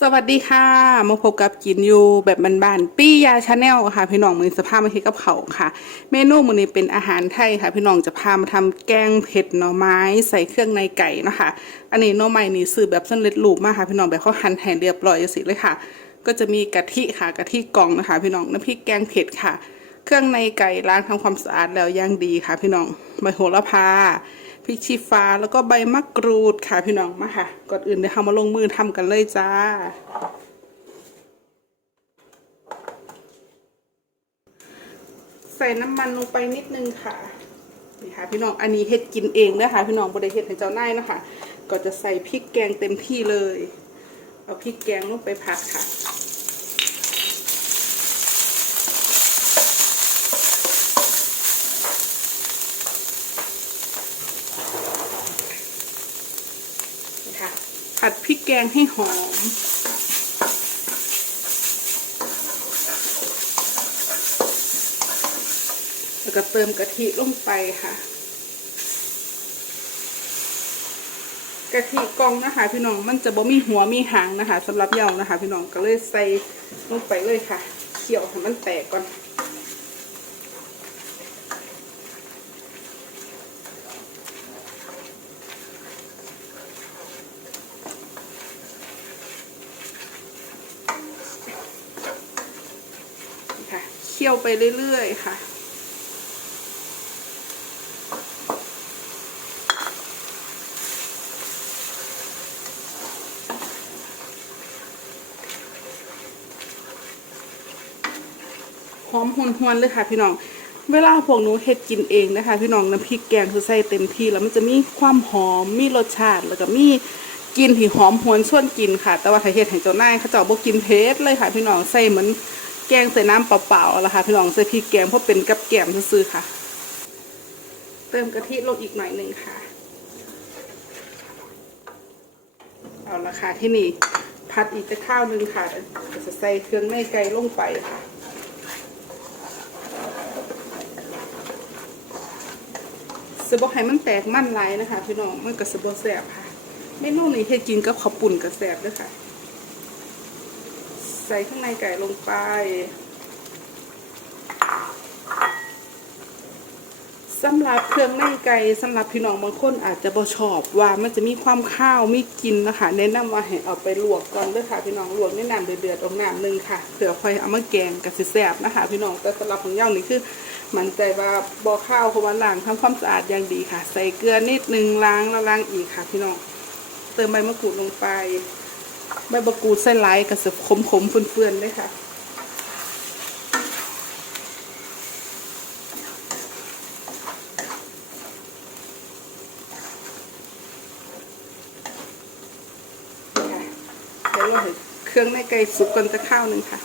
สวัสดีค่ะ มาพบกับกินอยู่แบบบานๆปี้ยาชาแนลค่ะ พี่น้องมือสภาพมาเฮ็ดกับเขาค่ะ เมนูมือนี้เป็นอาหารไทยค่ะ พี่น้องจะพามาทำแกงเผ็ดหน่อไม้ใส่เครื่องในไก่นะคะอันนี้หน่อไม้นี่ซื้อแบบสำเร็จรูปมาค่ะ พี่น้องแบบเขาหั่นแห้เรียบร้อยจังซี่เลยค่ะ ก็จะมีกะทิค่ะกะทิกล่องนะคะ พี่น้องน้ำพริกแกงเผ็ดค่ะ เครื่องในไก่ล้างทำความสะอาดแล้วย่างดีค่ะ พี่น้องใบโหระพา พริกชี้ฟ้าแล้วก็ใบมะกรูดค่ะพี่น้องมาค่ะ ก่อนอื่นเดี๋ยวเรามาลงมือทำกันเลยจ้า ใส่น้ำมันลงไปนิดนึงค่ะนี่ค่ะพี่น้องอันนี้เฮ็ดกินเองนะคะพี่น้องบริเฮ็ดให้เจ้านายนะคะก็จะใส่พริกแกงเต็มที่เลย เอาพริกแกงลงไปผัดค่ะ ผัดพริกแกงให้หอม แล้วก็เติมกะทิลงไปค่ะ กะทิกองนะคะ พี่น้องมันจะบ่มีหัวมีหางนะคะสำหรับเยานะคะ พี่น้องก็เลยใส่ลงไปเลยค่ะเคี่ยวให้มันแตกก่อน คี่ยวไปเรื่อยๆค่ะ หอมหวนหวนเลยค่ะพี่น้อง เวลาพวกหนูเฮ็ดกินเองนะคะ พี่น้องน้ำพริกแกงคือใส่เต็มที่แล้วมันจะมีความหอมมีรสชาติแล้วก็มีกลินที่หอมหวนชวนกินค่ะ แต่ว่าถ้าเฮ็ดให้เจ้านายเขาเจ้าบ่กินเผ็ดเลยค่ะ พี่น้องใส่เหมือน กงใส่น้ำเปล่าๆละค่ะพี่น้องใส่พริกแกงเพราะเป็นกับแกมซื่อค่ะ เติมกะทิลงอีกหน่อยหนึ่งค่ะ เอาละค่ะที่นี่พัดอีกจะข้าวหนึ่งค่ะจะใส่เครื่องในไก่ลงไปค่ะสบให้มันแตกมันหลนะคะพี่น้องมันก็สบแสบค่ะเมนูนี้เฮ็ดกินกับข้าวปุ่นกับแสบด้วยค่ะ ใส่ข้างในไก่ลงไป สำหรับเครื่องในไก่สำหรับพี่น้องบางคนอาจจะบ่ชอบว่ามันจะมีความข้าวมีกินนะคะ แนะนำว่าให้เอาไปลวกก่อนเด้อค่ะ พี่น้องลวกในน้ำเดือดๆออกน้ำหนึ่งค่ะเผื่อค่อยเอามาแกงกับสิแซ่บนะคะ พี่น้องแต่สำหรับของเย่านี่คือมันใจว่าบ่อข้าวเพราะว่าล้างทำความสะอาดอย่างดีค่ะ ใส่เกลือนิดนึงล้างแล้วล้างอีกค่ะ พี่น้องเติมใบมะกรูดลงไป ใบมะกูดใส่ไลท์กับสิขมๆเฟื่อนๆเลยค่ะเดี๋ยวเราให้เครื่องในไก่สุกก่อนจะข้าวหนึ่งค่ะ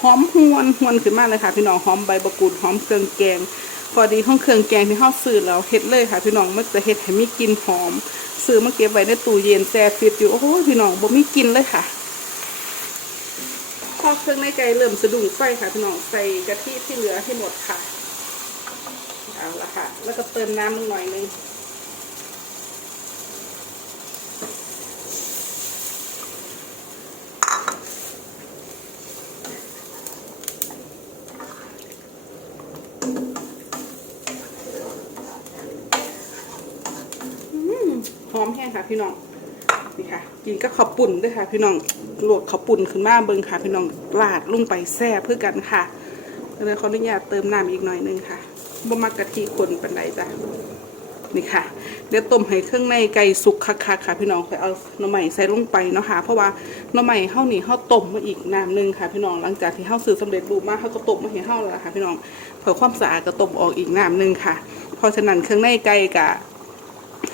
หอมหวนหวนขึ้นมากเลยค่ะ พี่น้องหอมใบมะกูดหอมเครื่องแกง พอดีห้องเครื่องแกงที่ห้องซื้อเราเฮ็ดเลยค่ะ พี่น้องมันจะเฮ็ดให้มีกลิ่นหอม ซื้อมาเก็บไว้ในตู้เย็นแช่ฟิตอยู่โอ้โหพี่น้องบ่มีกลิ่นเลยค่ะพอเครื่องในไก่เริ่มสะดุ้งไฟค่ะพี่น้องใส่กะทิที่เหลือให้หมดค่ะเอาละค่ะ แล้วก็เติมน้ำลงหน่อยนึง หอมแห้งค่ะพี่น้องนี่ค่ะกินก็ข้าวปุ่นด้วยค่ะ พี่น้องลวกข้าวปุ่นขึ้นมาเบิ่งค่ะ พี่น้องลาดลงไปแซ่เพื่อกันค่ะเลยขออนุญาตเติมน้ำอีกหน่อยนึงค่ะบ่มักกะทิคนปันใดจ้ะนี่ค่ะ เดี๋ยวต้มให้เครื่องในไก่สุกคักๆค่ะ พี่น้องค่อยเอาหน่อไม้ใส่ลงไปเนาะค่ะ เพราะว่าหน่อไม้เฮานี่เฮาต้มมาอีกน้ำหนึงค่ะ พี่น้องหลังจากที่เฮาซื้อสำเร็จรูปมาเฮาก็ต้มมาให้เฮาแล้วค่ะ พี่น้องเพื่อความสะอาดก็ต้มออกอีกน้ำหนึงค่ะ เพราะฉะนั้นเครื่องในไก่กะ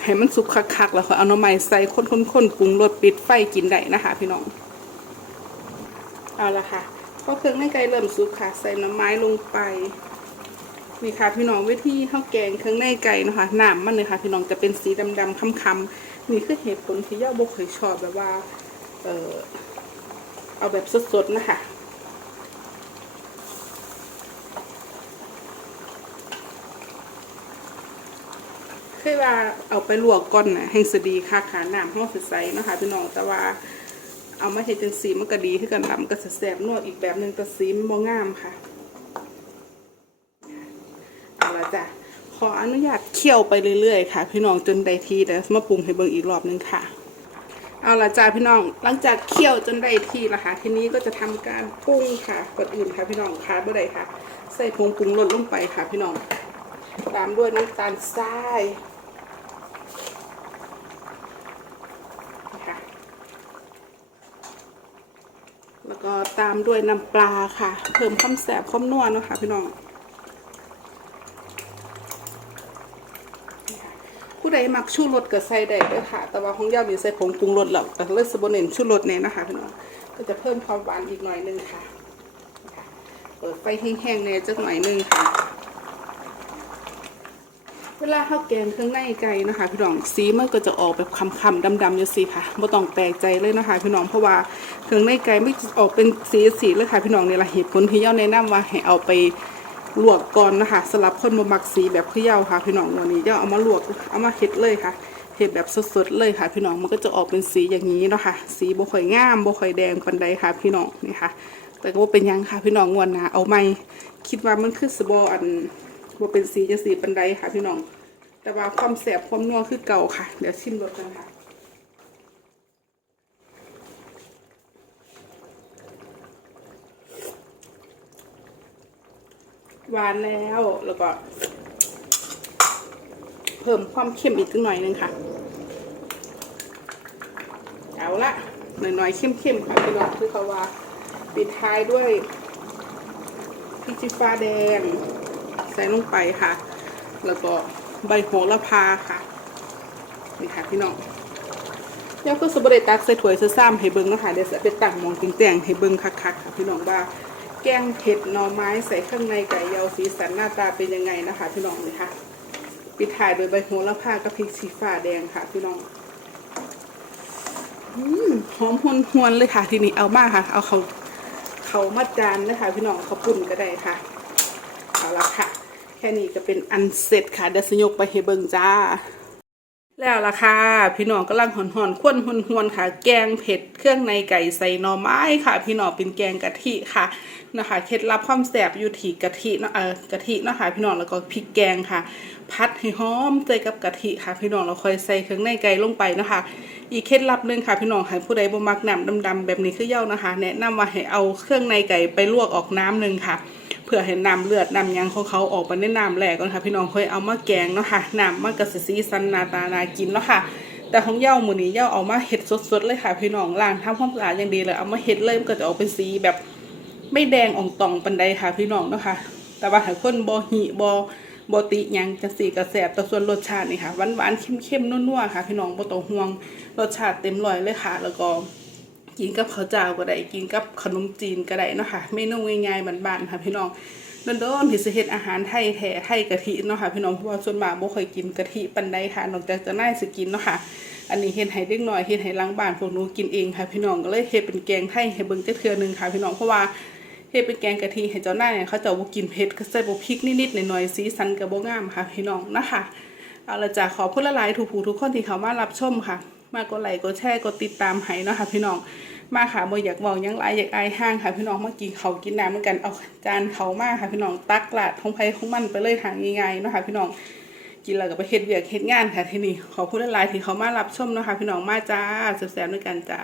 ให้มันสุกคักๆแล้วค่อยเอาน้ำมันใส่ข้นๆๆปรุงรสปิดไฟกินได้นะคะ พี่น้อง เอาละค่ะพอเครื่องในไก่เริ่มสุกค่ะ ใส่น้ำไม้ลงไปนี่ค่ะ พี่น้องวิธีข้าวแกงเครื่องในไก่นะคะน้ำมันเลยค่ะ พี่น้องจะเป็นสีดำๆค้ำๆนี่คือเหตุผลที่ย่าบกเคยชอบแบบว่า เออเอาแบบสดๆนะคะ คือว่าเอาไปลวกก่อนนะแห่งสดีค่ะขาน้ำห้องใสๆนะคะพี่น้องแต่ว่าเอามาเฮ็ดจังสีมันก็ดีคือกันลำก็จะแสบนวดอีกแบบหนึ่งแต่สีมันบ่งามค่ะ เอาละจ้ะขออนุญาตเคี่ยวไปเรื่อยๆค่ะ พี่น้องจนได้ทีแต่มาปรุงให้เบิ่งอีกรอบหนึงค่ะ เอาละจ้าพี่น้องหลังจากเคี่ยวจนได้ทีละค่ะ ทีนี้ก็จะทำการปรุงค่ะก่อนอื่นค่ะ พี่น้องค่ะเมื่อใดค่ะ ใส่ผงปรุงรสลงไปค่ะ พี่น้องตามด้วยน้ำตาลทรายนี่ค่ะ แล้วก็ตามด้วยน้ำปลาค่ะ เพิ่มความแสบความนัวเนาะค่ะพี่น้องผู้ใดมักชูรสก็ใส่ได้ด้วยค่ะ แต่ว่าของย่ามีใส่ผงปรุงรสแล้วแต่เลยสบเน้นชูรสเนี่ยนะคะพี่น้องก็จะเพิ่มความหวานอีกหน่อยนึงค่ะค่ะเปิดไฟแห้งๆเนี่ยจักหน่อยนึงค่ะ เวลาข้าวแกงเครื่องในไก่นะคะ พี่น้องสีมันก็จะออกแบบคำๆดำๆอยู่สิค่ะไม่ต้องแปลกใจเลยนะคะ พี่น้องเพราะว่าเครื่องในไก่ไม่ออกเป็นสีสีเลยค่ะพี่น้องเนี่ยละเหตุผลที่ย่าแนะนำว่าให้เอาไปลวกก่อนนะคะสำหรับคนบ่มักสีแบบเย่าค่ะ พี่น้องวันนี้จะเอามาลวกเอามาเฮ็ดเลยค่ะเฮ็ดแบบสดๆเลยค่ะ พี่น้องมันก็จะออกเป็นสีอย่างนี้เนาะค่ะ สีบ่ค่อยงามบ่ค่อยแดงปานใดค่ะ พี่น้องนี่ค่ะ แต่ก็เป็นยังค่ะ พี่น้องงวนนาเอาใหม่คิดว่ามันคือสบ่อัน บ่เป็นสีจังสีปานใดค่ะพี่น้อง แต่ว่าความแสบความนัวคือเก่าค่ะ เดี๋ยวชิมรสกันค่ะหวานแล้วแล้วก็ เพิ่มความเค็มอีกสักหน่อยนึงค่ะเอาละหน่อยๆเข้มๆค่ะพี่น้องคือเขาว่าปิดท้ายด้วยพริกชี้ฟ้าแดง ใส่ลงไปค่ะ แล้วก็ใบโหระพาค่ะ นี่ค่ะพี่น้องเดี๋ยวก็สบเดตักใส่ถ้วยใส่ซ้ำให้เบิ้งนะคะเดี๋ยวจะไปตั้งหมองจริงแจงให้เบิ้งคักๆค่ะพี่น้องว่าแกงเผ็ดหน่อไม้ใส่เครื่องในไก่เยาสีสันหน้าตาเป็นยังไงนะคะ พี่น้องเลยค่ะปิดท้ายโดยใบโหระพากับพริกชีฟ้าแดงค่ะ พี่น้องอหอมหวนหวนๆเลยค่ะ ทีนี้เอามาค่ะ เอาเขาเขามาจานนะคะ พี่น้องเขาปุ่นก็ได้ค่ะเอาละค่ะ แค่นี้ก็เป็นอันเสร็จค่ะเดี๋ยวสยกไปให้เบิ่งจ้า แล้วล่ะค่ะ พี่น้องกำลังหอนหอนควนหวนหวนค่ะ แกงเผ็ดเครื่องในไก่ใส่หน่อไม้ค่ะ พี่น้องเป็นแกงกะทิค่ะนะคะเคล็ดลับความแซบอยู่ที่กะทิเนาะเออกะทิเนาะค่ะพี่น้องแล้วก็พริกแกงค่ะ พัดให้หอมใจกับกะทิค่ะ พี่น้องเราค่อยใส่เครื่องในไก่ลงไปนะคะ อีกเคล็ดลับหนึงค่ะ พี่น้องให้ผู้ใดบ่มักหนำดำๆแบบนี้คือเย้านะคะ แนะนำว่าให้เอาเครื่องในไก่ไปลวกออกน้ำหนึ่งค่ะ พื่อให้น้ำเลือดน้ำยังของเขาออกไปในน้ำแหลกก่อนค่ะพี่น้องค่อยเอามาแกงเนาะค่ะน้ำมันก็สิสีสันนาตานากินเนาะค่ะแต่ของเย้ามือนี้เย้าเอามาเฮ็ดสดๆเลยค่ะพี่น้องล้างทำความสะอาดอย่างดีเลยเอามาเฮ็ดเลยมันก็จะออกเป็นสีแบบไม่แดงอ่องตองปันใดค่ะพี่น้องเนาะค่ะแต่ว่าถ้าคนบอหิบอบอติยังจะสีกระแสบแต่ส่วนรสชาตินี่ค่ะหวานๆเข้มๆนัวๆค่ะ พี่น้องบ่ต้องห่วงรสชาติเต็มร้อยเลยค่ะ แล้วก็ กินกับข้าวเจ้าก็ได้กินกับขนมจีนก็ได้เนาะค่ะเมนูง่ายๆบ้านๆค่ะพี่น้องโดนที่สิเฮ็ดอาหารไทยแท้ไทยกะทิเนาะค่ะพี่น้องเพราะว่าส่วนมากบ่ค่อยกินกะทิปานใดค่ะนอกจากจะน่ายสิกินเนาะค่ะ อันนี้เฮ็ดให้เด็กน้อยเฮ็ดให้ล้างบ้านพวกหนูกินเองค่ะพี่น้องก็เลยเฮ็ดเป็นแกงไทยให้เบิ่งจักเทื่อหนึงค่ะพี่น้องเพราะว่าเฮ็ดเป็นแกงกะทิให้เจ้านาเนี่ยเขาจะบ่กินเผ็ดก็ใส่บ่พริกนิดๆหน่อยๆสีสันก็บ่งามค่ะพี่น้องนะคะเอาละจ้ะขอพูดละลายถูกผู้ทุกคนที่เขามารับชมค่ะ มากดไลค์กดแชร์กดติดตามให้เนาะค่ะพี่น้องมาค่ะบ่อยากบอกยังไรอยากอายห้างค่ะพี่น้องเมื่อกี้เขากินน้ำเหมือนกันเอาจานเขามากค่ะพี่น้องตักลาดของไผของมันไปเลยทางง่ายๆเนาะค่ะพี่น้องกินแล้วก็ไปเฮ็ดเวียกเฮ็ดงานค่ะที่นี่ขอพูดละลายที่เขามารับชมเนาะค่ะพี่น้องมาจ้าแซ่บๆด้วยกันจ้า